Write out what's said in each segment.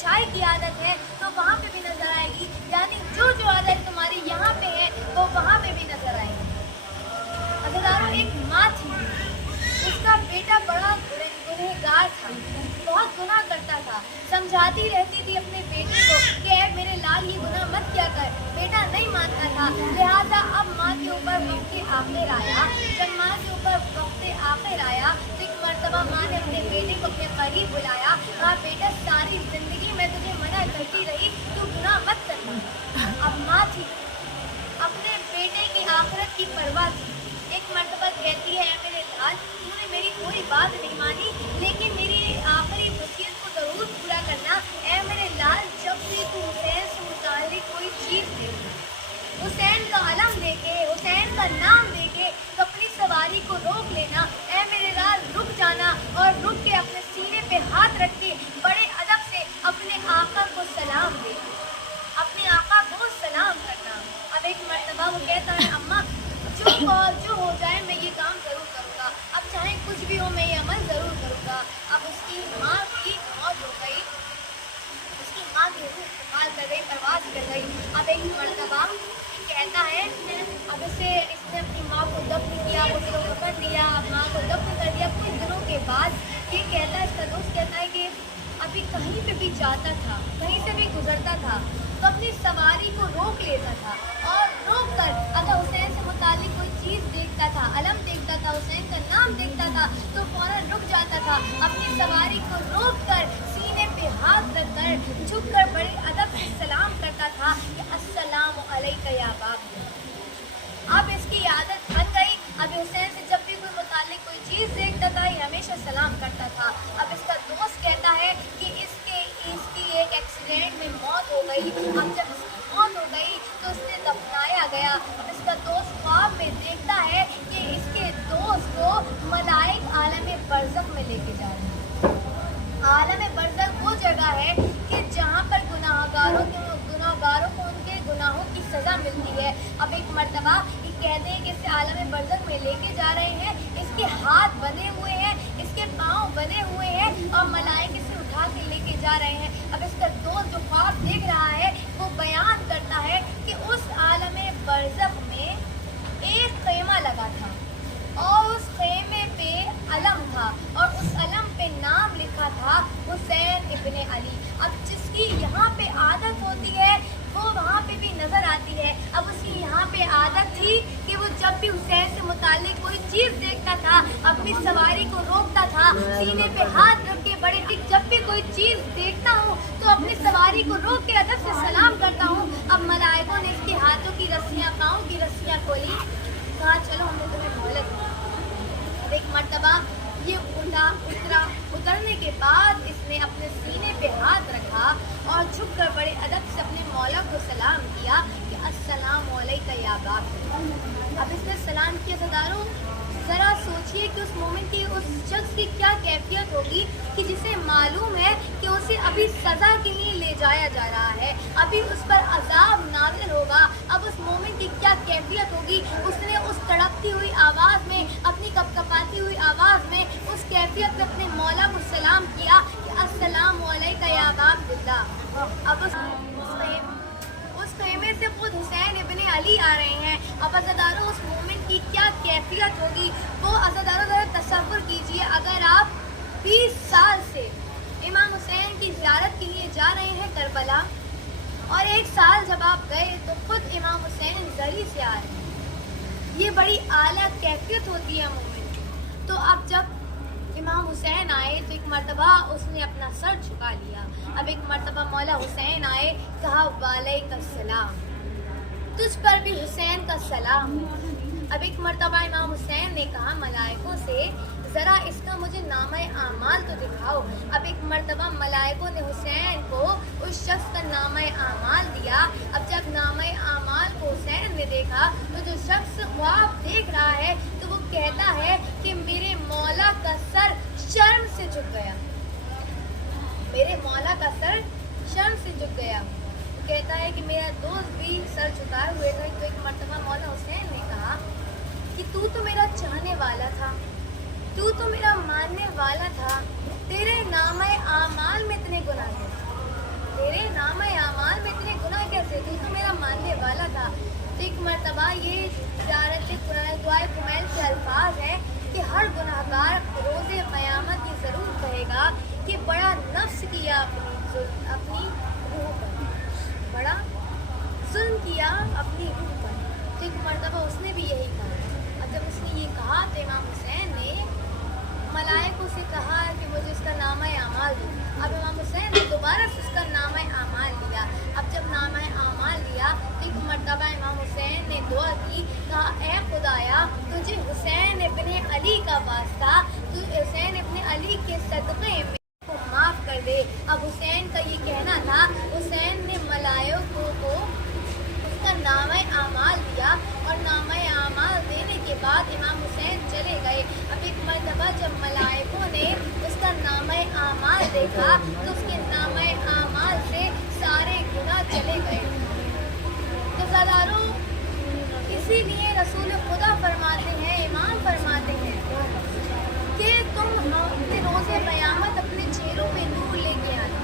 अच्छाई की आदत है तो वहाँ पे भी नजर आएगी, यानी जो जो आदत तुम्हारी यहाँ पे है वो वहाँ पे भी नजर आएगी। अज़ादारों, एक माँ थी, उसका बेटा बड़ा गुनहगार था, बहुत गुनाह करता था। समझाती रहती थी अपने बेटे को कि ऐ मेरे लाल ये गुनाह मत किया कर, बेटा नहीं मानता था। लिहाजा अब माँ के ऊपर वक्त आखिर आया। जब माँ के ऊपर वक्त आखिर आया तो एक मर्तबा माँ ने अपने बेटे को अपने करीब बुलाया, कहा बेटा सारी जिंदगी मैं तुझे मना करती रही, तू गुनाह मत करना। अब माँ थी, अपने बेटे की आखिरत की परवाह थी। एक मर्तबा कहती है, मेरे लाल तूने मेरी कोई बात नहीं मानी, लेकिन मेरी आखिरी वसीयत को जरूर पूरा करना। ऐ मेरे लाल, जब भी तू हुसैन से मुताल्लिक कोई चीज़ देखे, हुसैन का अलम देखे, हुसैन का नाम देखे, तो अपनी सवारी को रोक लेना। ऐ मेरे लाल, रुक जाना और रुक के अपने सीने पे हाथ रख के बड़े अदब से अपने आका को सलाम दे, अपने आका को सलाम करना। अब एक मर्तबा वो कहता है, अम्मा जो हो जाए मैं ये काम ज़रूर करूँगा, अब चाहे कुछ भी हो मैं ये अमल ज़रूर करूँगा। अब उसकी माँ की मौत हो गई, उसकी माँ की रूह इंतकाल कर गई, परवाज़ कर गई। अब एक मर्तबा कहता है, अब इसने अपनी माँ को दफन किया, उसको कफन दिया, माँ को दफन कर दिया। कुछ दिनों के बाद ये कहता है, इसका दोस्त कहता है कि अभी कहीं पे भी जाता था, कहीं से भी गुजरता था तो अपनी सवारी को रोक लेता था और रोक कर अगर हुसैन से मुतालिक कोई चीज़ देखता था, अलम देखता था, हुसैन का नाम देखता था तो फौरन रुक जाता था, अपनी सवारी को रोक कर सीने पे हाथ रख कर झुक कर बड़े अदब से सलाम करता था कि अस्सलामु अलैका या बाप। अब इसकी आदत बन गई। अब हुसैन से जब भी कोई मुतालिक कोई चीज़ देखता था ये हमेशा सलाम करता था। अब इसका दोस्त कहता है कि इसकी एक एक्सीडेंट में मौत हो गई। अब जब इसकी मौत हो गई तो उसने दफनाया गया। अब इसका दोस्त ख्वाब में देखता है कि इसके दोस्त को मलाइक आलम बरज़ख में लेके जा रहे हैं। आलम बरज़ख वो जगह है कि जहाँ पर गुनाहगारों को उनके गुनाहों की सज़ा मिलती है। अब एक मर्तबा ये कहते हैं कि इसे आलम बरज़ख में लेके जा रहे हैं, इसके हाथ बने हुए हैं, इसके पाँव बने हुए हैं और मलाइक इसे उठा के लेके जा रहे हैं। अब इसका दोस्त जो ख्वाब देख रहा है वो बयान करता है कि उस आलम बरज़ख में एक ख़ैमा लगा था और उस ख़ैमे पे अलम था और उस अलम पे नाम लिखा था हुसैन इब्ने अली। अब जिसकी यहाँ पे आदत होती है वो वहाँ पे भी नज़र आती है। अब उसकी यहाँ पे आदत थी कि वो जब भी हुसैन से मुताल्लिक कोई चीज़ देखता था अपनी सवारी को रोकता था, सीने पे हाथ रख के बड़े टिक जब भी कोई चीज़ देखता हूँ तो अपनी सवारी को रोक के अदब से सलाम करता हूँ। अब मलाइकों ने इसके हाथों की रस्सियाँ, पाँव की रस्सियाँ खोली, कहा चलो हमने तुम्हें मोहलत दी। अब एक मर्तबा ये उतरने के बाद इसने अपने सीने पे हाथ रखा और झुक कर बड़े अदब से अपने मौला को सलाम किया कि अस्सलामु अलैका या बाप। अब इसने सलाम किया। ज़दारों, ज़रा सोचिए कि उस मोमिन की, उस शख्स की क्या कैफियत होगी कि जिसे मालूम है कि उसे अभी सज़ा के लिए ले जाया जा रहा है, अभी उस पर अज़ाब नाज़िल होगा। अब उस मोमिन की क्या कैफियत होगी। उसने उस तड़पती हुई आवाज़ में, अपनी कपकपाती हुई आवाज़ में, उस कैफियत में अपने मौला को सलाम किया कि अस्सलामु अलैका या बाप बिल्लाह। अब उस ख़ैमे से खुद हुसैन इब्ने अली आ रहे हैं। अब अज़ादारों, उस मोमिन की क्या कैफियत होगी वो अज़ादारों ज़रा तसव्वुर कीजिए। अगर आप 20 साल से इमाम हुसैन की ज़ियारत के लिए जा रहे हैं करबला और 1 साल जब आप गए तो खुद इमाम हुसैन ज़री से आ रहे हैं, ये बड़ी आला कैफियत होती है मोमिन की। तो अब जब इमाम हुसैन आए तो एक मर्तबा उसने अपना सर झुका लिया। अब एक मर्तबा मौला हुसैन आए, कहा वालेकुम, तुझ पर भी हुसैन का सलाम। अब एक मर्तबा इमाम हुसैन ने कहा मलाइकों से, ज़रा इसका मुझे नामा आमाल तो दिखाओ। अब एक मर्तबा मलाइकों ने हुसैन को उस शख्स का नामा आमाल दिया। अब जब नामा आमाल को हुसैन ने देखा तो जो शख्स ख्वाब देख रहा है तो वो कहता है कि मेरे मौला का सर शर्म से झुक गया, मेरे मौला का सर शर्म से झुक गया। वो कहता है कि मेरा दोस्त भी सर झुकाए हुए था। तो एक मर्तबा मौला हुसैन ने कहा कि तू तो मेरा चाहने वाला था, तू तो मेरा मानने वाला था, तेरे नामे आमाल में इतने गुनाह हैं। तेरे नाम आमाल में इतने गुनाह कैसे, तू तो मेरा मानने वाला था। तो एक मरतबा ये ज़ियारत दुआए कुमैल के अल्फाज है कि हर गुनहगार रोज़े क़यामत ये ज़रूर कहेगा कि बड़ा नफ्स किया अपनी रूह पर, बड़ा जुल्म किया अपनी रूह पर। तो एक मरतबा उसने भी यही कहा। अब जब उसने ये कहा तो इमाम हुसैन ने मलाइकों से कहा कि मुझे उसका नामा आमाल दो। अब इमाम हुसैन ने दोबारा से उसका नामा आमाल लिया। अब जब नामा आमाल लिया तो एक मरतबा इमाम हुसैन ने दुआ की, कहा ए खुदाया तुझे हुसैन इब्ने अली का वास्ता, तू हुसैन इब्ने अली के सदक़े में को माफ़ कर दे। अब हुसैन का ये कहना था, हुसैन ने मलाइकों को उसका नामा आमाल दिया और नामा आमाल देने के बाद इमाम हुसैन चले गए। अब एक मरतबा जब मलाइकों ने उसका नामा आमाल देखा तो उसके नामा आमाल से सारे गुनाह चले गए। तो ज़ादारो इसीलिए रसूल खुदा फरमाते हैं, इमाम फरमाते हैं कि तुम अपने रोज़े क़यामत अपने चेहरों पे नूर लेके आना।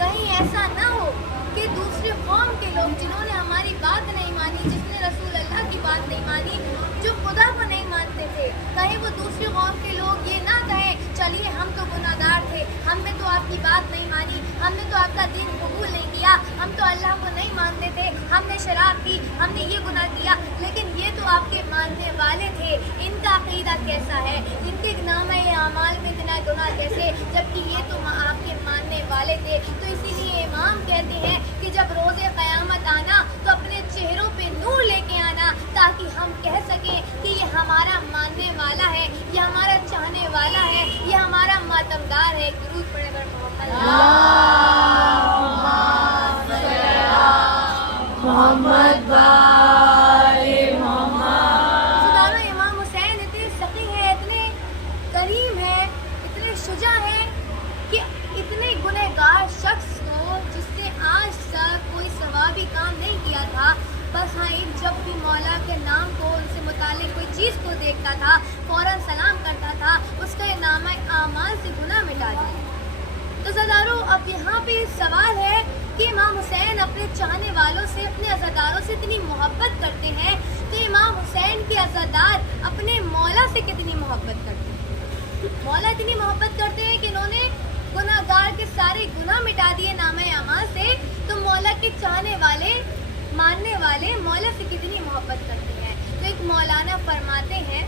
कहीं ऐसा ना हो कि दूसरे कौम के लोग जिन्होंने हमारी बात नहीं मानी, जिसने रसूल अल्लाह की बात नहीं मानी, जो खुदा को नहीं मानते थे, कहीं वो दूसरे कौम के लोग ये ना कहें चलिए हम तो गुनाहगार थे, हमने तो आपकी बात नहीं मानी, हमने तो आपका दीन कबूल नहीं किया, हम तो अल्लाह को नहीं मानते थे, हमने शराब पी, हमने ये गुनाह किया, लेकिन ये तो आपके मानने वाले थे, इनका अक़ीदा कैसा है, इनके नामे आमाल में इतना गुनाह कैसे, जबकि ये तो आपके मानने वाले थे। तो इसीलिए इमाम कहते हैं कि जब रोज़े क़यामत आना तो अपने चेहरों पे नूर लेके आना, ताकि हम कह सकें कि ये हमारा मानने वाला है, ये हमारा चाहने वाला है, ये हमारा मातमदार है। दुरूद पढ़े बर मोहम्मद वाले मोहम्मद। सुधारो इमाम हुसैन इतने सकी है, इतने करीम है, इतने शुजा है कि इतने गुनहगार शख्स को जिसने आज तक कोई सवाबी काम नहीं किया था, बस हाँ जब भी मौला के नाम को उनसे मुतालिक कोई चीज़ को देखता था फ़ौरन सलाम करता था, उसका नामा आमाल से गुनाह मिटा दिया। तो ज़दारो अब यहाँ पे सवाल है कि इमाम हुसैन अपने चाहने वालों से, अपने अज़ादारों से इतनी मोहब्बत करते हैं, तो इमाम हुसैन के अज़ादार अपने मौला से कितनी मोहब्बत करते हैं। मौला इतनी मोहब्बत करते हैं कि इन्होंने गुनाहगार के सारे गुनाह मिटा दिए नामे आमाल से, तो मौला के चाहने वाले, मानने वाले मौला से कितनी मोहब्बत करते हैं। तो एक मौलाना फरमाते हैं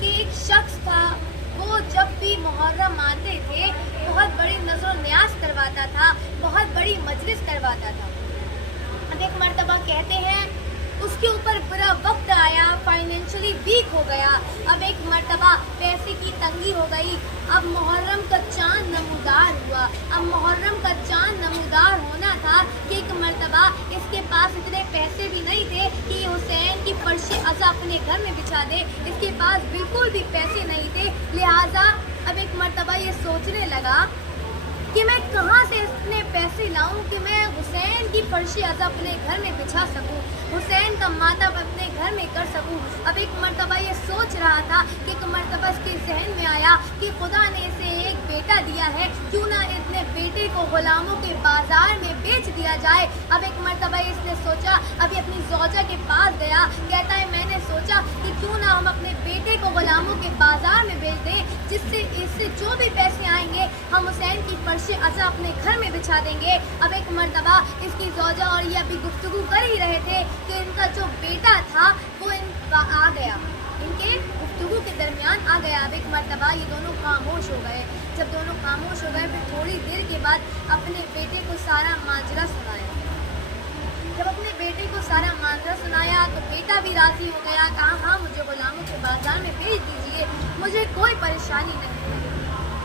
कि एक शख्स था, वो जब भी मुहर्रम आते थे बहुत बड़ी नज़र न्याज करवाता था, बहुत बड़ी मजलिस करवाता था। अब एक मरतबा कहते हैं उसके ऊपर बुरा वक्त आया, फाइनेंशियली वीक हो गया। अब एक मरतबा पैसे की तंगी हो गई। अब मुहर्रम का चाँद नमूदार हुआ। अब मुहर्रम का चाँद नमूदार होना था कि एक मरतबा इसके पास इतने पैसे भी नहीं थे कि हुसैन की फर्श अज़ा अपने घर में बिछा दे, इसके पास बिल्कुल भी पैसे नहीं थे। लिहाजा अब एक मरतबा ये सोचने लगा कि मैं कहाँ से इतने पैसे लाऊं कि मैं हुसैन की फर्श अज़ा अपने घर में बिछा सकूं, हुसैन का मातम अपने घर में कर सकूं। अब एक मरतबा ये सोच रहा था कि एक मरतबा इसके जहन में आया कि खुदा ने इसे एक बेटा दिया है, क्यों ना इतने बेटे को गुलामों के बाजार में बेच दिया जाए। अब एक मरतबा इसने सोचा, अभी अपनी ज़ौजा के पास गया, कहता है मैंने सोचा कि क्यों ना हम अपने बेटे को गुलामों के बाजार में बेच दें, जिससे इससे जो भी पैसे आएंगे हम हुसैन की फर्श अज़ा अपने घर में बिछा देंगे। अब एक मरतबा इसकी ज़ौजा और ये अभी गुफ्तगू कर ही रहे थे कि इनका जो बेटा था वो आ गया, इनके गुफ्तगू के दरमियान आ गया। अब एक मरतबा ये दोनों खामोश हो गए। जब दोनों खामोश हो गए फिर थोड़ी देर के बाद अपने बेटे को सारा माजरा सुनाया। जब अपने बेटे को सारा माजरा सुनाया तो बेटा भी राज़ी हो गया, कहा हाँ मुझे गुलामों के बाजार में भेज दीजिए, मुझे कोई परेशानी नहीं है।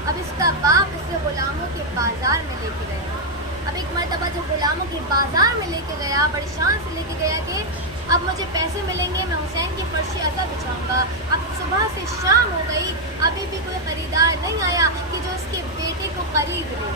अब इसका बाप इसे गुलामों के बाजार में लेके गया। अब एक मरतबा जब गुलामों के बाजार में लेके गया, बड़ी शान से लेके गया कि अब मुझे पैसे मिलेंगे, मैं हुसैन की फर्श अज़ा बिछाऊंगा। अब सुबह से शाम हो गई, अभी भी कोई ख़रीदार नहीं आया कि जो इसके बेटे को खरीद ले।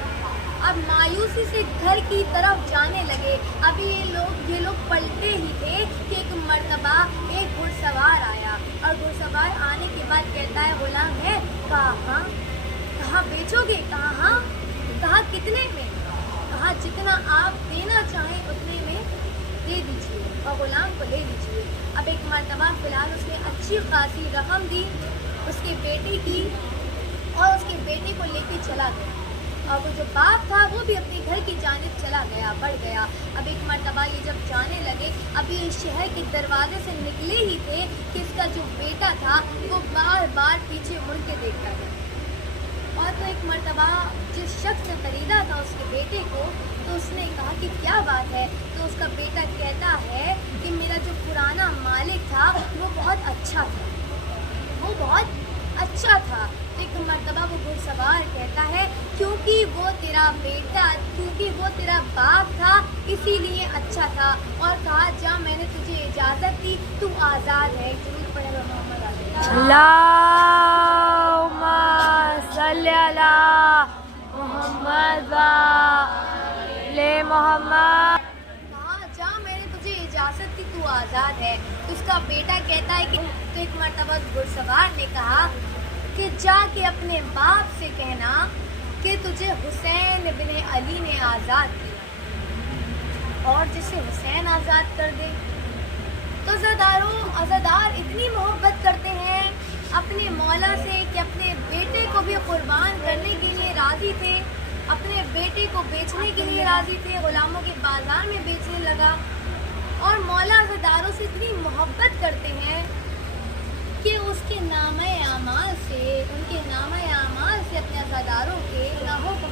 अब मायूसी से घर की तरफ जाने लगे। अभी ये लोग पलटे ही थे कि एक मरतबा एक घुड़सवार आया और घुड़सवार आने के बाद कहता है गुलाम है, कहा बेचोगे, कहा हाँ, कहा कितने में। کہا جتنا آپ دینا چاہیں اتنے میں دے دیجیے اور غلام کو لے لیجیے۔ اب ایک مرتبہ فی الحال اس نے اچھی خاصی رقم دی اس کے بیٹے کی اور اس کے بیٹے کو لے کے چلا گیا، اور وہ جو باپ تھا وہ بھی اپنے گھر کی جانب چلا گیا، بڑھ گیا۔ اب ایک مرتبہ یہ جب جانے لگے، اب یہ شہر کے دروازے سے نکلے ہی تھے کہ اس کا جو بیٹا تھا وہ بار بار پیچھے مڑ کے دیکھتا گیا۔ اور تو ایک مرتبہ جس شخص نے خریدا تھا اس کے بیٹے کو، تو اس نے کہا کہ کیا بات ہے؟ تو اس کا بیٹا کہتا ہے کہ میرا جو پرانا مالک تھا وہ بہت اچھا تھا، وہ بہت اچھا تھا۔ ایک مرتبہ وہ گھڑ سوار کہتا ہے کیونکہ وہ تیرا بیٹا، کیونکہ وہ تیرا باپ تھا اسی لیے اچھا تھا، اور کہا جا میں نے تجھے اجازت دی، تو آزاد ہے۔ ضرور پڑھے گا محمد علیہ اللہم صلی علی محمد و آل محمد۔ کہا جا میں نے تجھے اجازت دی، تو آزاد ہے۔ اس کا بیٹا کہتا ہے کہ تو ایک مرتبہ گھڑ سوار نے کہا کہ جا کے اپنے باپ سے کہنا کہ تجھے حسین بن علی نے آزاد کیا اور جسے حسین آزاد کر دے۔ تو عزادار اتنی محبت کرتے ہیں اپنے مولا سے کہ اپنے بیٹے کو بھی قربان کرنے کے لیے راضی تھے، اپنے بیٹے کو بیچنے کے لیے راضی تھے، غلاموں کے بازار میں بیچنے لگا، اور مولا عزاداروں سے اتنی محبت کرتے ہیں کہ اس کے نامہ اعمال سے، ان کے نامہ اعمال سے اپنے عزاداروں کے گناہوں کو